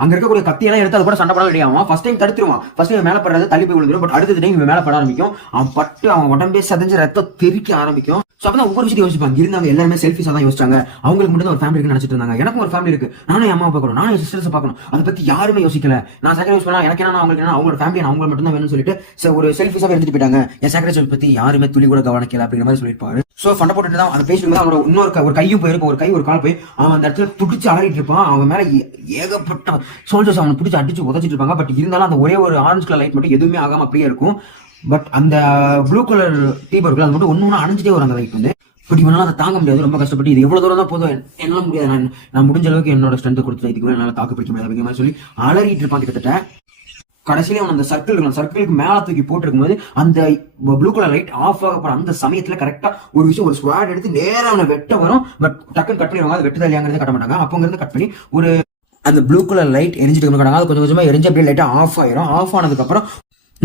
அங்க இருக்கக்கூடிய கத்தியெல்லாம் எடுத்து அது கூட சண்டை போட ரெடியாகும். ஃபர்ஸ்ட் டைம் தடுத்துருவான், ஃபர்ஸ்ட் டைம் மேல படுறது தள்ளி போய் விழுந்துரும். பட் அடுத்த டைம் இவன் மேல பட ஆரம்பிக்கும், அவன் பட்டு அவன் உடம்பே சதஞ்சு ரத்தம் தெறிக்க ஆரம்பிக்கும். ஸோ அப்பதான் ஒவ்வொரு விஷயத்தையும் யோசிப்பாங்க. இருந்தாங்க எல்லாருமே செல்ஃபிஸா தான் யோசிச்சாங்க, அவங்களுக்கு மட்டும் ஒரு ஃபேமிலி இருக்குன்னு நினைச்சிட்டு இருந்தாங்க. எனக்கும் ஒரு ஃபேமிலி இருக்கு, நானும் என் அம்மா பார்க்கணும், நானும் என் சிஸ்டர்ஸ் பார்க்கணும், அதை பத்தி யாருமே யோசிக்கல. நான் சாக்ரிஃபைஸ் பண்ணா எனக்கு என்ன, அவங்களுக்கு என்ன, அவங்களோட ஃபேமிலி அவங்களுக்கு மட்டும் தான் வேணும்னு சொல்லிட்டு ஒரு செல்ஃபிஸாவே எடுத்துட்டு போயிட்டாங்க. என் சாக்ரிஃபைஸ் பத்தி யாருமே துளி கூட கவனிக்கல அப்படிங்கிற மாதிரி சொல்லியிருப்பாரு. ஸோ ஃபண்டை போட்டுட்டு தான் அதை பேசிட்டு அவனோட இன்னொரு ஒரு கையும் போயிருக்கும், ஒரு கை ஒரு கால் போய் அவன் அந்த இடத்துல துடிச்சு அலறிட்டு இருப்பான். அவன் மேல ஏகப்பட்ட சோல்ஜர்ஸ் அவனை பிடிச்சி அடிச்சு உதச்சிட்டு இருப்பாங்க. பட் இருந்தாலும் அந்த ஒரே ஒரு ஆரஞ்சு கலர் லைட் மட்டும் எதுவுமே ஆகாம அப்படியே இருக்கும். பட் அந்த ப்ளூ கலர் டீப் இருக்குல்ல, அது மட்டும் ஒன்று அணிஞ்சிட்டே வரும் அந்த லைட் வந்து. பட் இவனால அதை தாங்க முடியாது, ரொம்ப கஷ்டப்பட்டு இது எவ்வளவு தூரம் தான் போதும் என்னால முடியாது, நான் முடிஞ்ச அளவுக்கு என்னோட ஸ்ட்ரென்த் கொடுத்து இதுக்கு கூட என்னால் தாக்கு பிடிக்க முடியாது அப்படிங்கிற மாதிரி சொல்லி அலறிட்டு இருப்பான். கிட்டத்தட்ட கடைசியில அவன் அந்த சர்க்கிளுக்கு மேல தூக்கி போட்டுருக்கும் போது அந்த ப்ளூ கலர் லைட் ஆஃப் ஆக போற அந்த சமயத்துல கரெக்டா ஒரு விஷயம் ஒரு ஸ்குவாட் எடுத்து நேரம் அவனை வெட்ட வரும். பட் டக்குன்னு கட் பண்ணிடுவாங்க, அது வெட்டுதா இல்லையாங்கிறத கட்ட மாட்டாங்க. அப்பங்கிறது கட் பண்ணி ஒரு அந்த ப்ளூ கலர் லைட் எரிஞ்சிட்டு இருக்காங்க, அது கொஞ்சம் கொஞ்சமா எரிஞ்சு அப்படியே லைட்டா ஆஃப் ஆயிரும். ஆஃப் ஆனதுக்கு அப்புறம்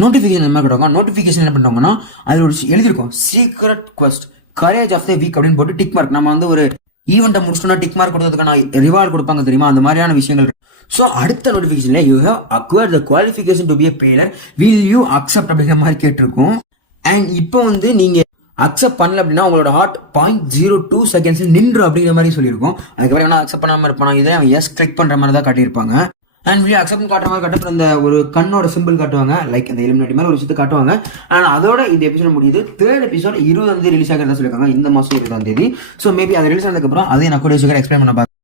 நோட்டிபிகேஷன் என்ன கிடைக்கும். நோட்டிபிகேஷன் என்ன பண்ணுவாங்கன்னா அது ஒரு எழுதிருக்கும், secret quest courage of the week அப்படின்னு போட்டு டிக் மார்க். நம்ம வந்து ஒரு ஈவெண்ட்டை முடிச்சுட்டோம்னா டிக் மார்க் கொடுத்ததுக்கான ரிவார்டு கொடுப்பாங்க தெரியுமா, அந்த மாதிரியான விஷயங்கள். ஸோ அடுத்த நோட்டிபிகேஷன்ல you have acquired the qualification to be a player, will you accept அப்படிங்கிற மாதிரி கேட்டிருக்கும். அண்ட் இப்போ வந்து நீங்க அக்செப்ட் பண்ணல அப்படின்னா உங்களோட ஹார்ட் 0.02 செகண்ட்ஸ் நின்று அப்படிங்கிற மாதிரி சொல்லியிருக்கும். அதுக்கப்புறம் என்ன அக்செப்ட் பண்ணாம இருப்பாங்க, இதை அவன் எஸ் கிளிக் பண்ற மாதிரி தான் காட்டியிருப்பாங்க. அண்ட் வீடியோ அக்செப்ட் காட்டுற மாதிரி காட்டுற அந்த ஒரு கண்ணோட சிம்பிள் காட்டுவாங்க, லைக் அந்த எலிமினேட்டி மாதிரி ஒரு விஷயத்தை காட்டுவாங்க. அண்ட் அதோட இந்த எபிசோட் முடியுது. தேர்ட் எபிசோட் 20 ரிலீஸ் ஆகிறதா சொல்லியிருக்காங்க, இந்த மாசம் 20 ஸோ மேபி அதை ரிலீஸ் ஆனதுக்கப்புறம் அதை நான் கூட எக்ஸ்பிளைன் பண்ண பார்த்து.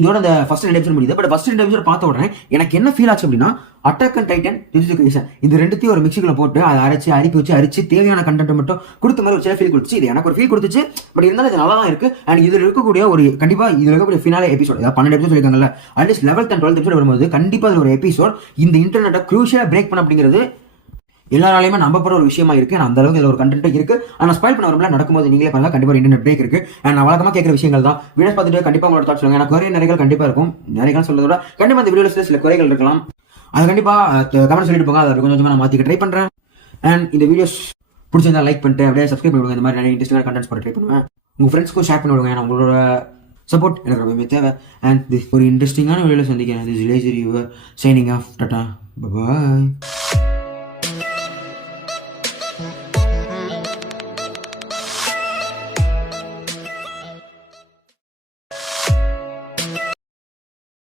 இதோட அந்த ஃபர்ஸ்ட் 2 எபிசோட் முடியுது. பட் ஃபர்ஸ்ட் 2 எபிசோட் பார்த்த உடனே எனக்கு என்ன ஃபீல் ஆச்சு அப்படின்னா, அட்டாக் அண்ட் டைட்டன் டிஜிட்டலைசேஷன் இது ரெண்டுத்தையும் ஒரு மிக்சிக்குள்ள போட்டு அதை அரிச்சு தேவையான கண்டென்ட் மட்டும் கொடுத்த மாதிரி ஒரு சில ஃபீல் கொடுத்துச்சு. இது எனக்கு ஒரு ஃபீல் கொடுத்துச்சு. பட் இருந்தாலும் இது நல்லா தான் இருக்கு. அண்ட் இதுல இருக்கக்கூடிய ஒரு கண்டிப்பா இதுல இருக்கக்கூடிய ஃபினாலே எபிசோட், 12 எபிசோட் சொல்லியிருக்காங்கல்ல, at least 11th and 12th episode வரும்போது கண்டிப்பா அதுல ஒரு எபிசோட் இந்த இன்டர்நெட்டை க்ரூஷியலா பிரேக் பண்ண அப்படிங்கிறது எல்லாராலையுமே நம்பப்படுற ஒரு விஷயமா இருக்கு. அந்த அளவுக்கு இதுல ஒரு கண்டென்ட் இருக்கு. ஆனா ஸ்பாயில் பண்ண வரல, நடக்கும்போது நீங்களே பாருங்க, கண்டிப்பா இன்டர்நெட் பிரேக் இருக்கு. நான் வழக்கமா கேட்கிற விஷயங்கள் தான் வீடியோஸ் பார்த்துட்டு கண்டிப்பா உங்களோட தாட்ஸ் சொல்லுங்க. எனக்கு குறை நிறைகள் கண்டிப்பா இருக்கும், நிறைகள் சொல்றதோட கண்டிப்பா இந்த வீடியோஸ்ல சில குறைகள் இருக்கலாம், அது கண்டிப்பா கமெண்ட் சொல்லிட்டு போங்க. அதை கொஞ்சம் கொஞ்சமா நான் மாத்திக்க ட்ரை பண்றேன். அண்ட் இந்த வீடியோஸ் பிடிச்சிருந்தா லைக் பண்ணிட்டு அப்படியே சப்ஸ்கிரைப் பண்ணி விடுங்க. இந்த மாதிரி நிறைய இன்ட்ரெஸ்டிங்கான கண்டென்ட்ஸ் போட்டு ட்ரை பண்ணுவேன். உங்க ஃப்ரெண்ட்ஸ்க்கும் ஷேர் பண்ணி விடுங்க, ஏன்னா உங்களோட சப்போர்ட் எனக்கு ரொம்பவே தேவை. அண்ட் ஒரு இன்ட்ரெஸ்டிங்கான வீடியோல சந்திக்கிறேன். This is lazy reviewer signing off. Tata, bye bye.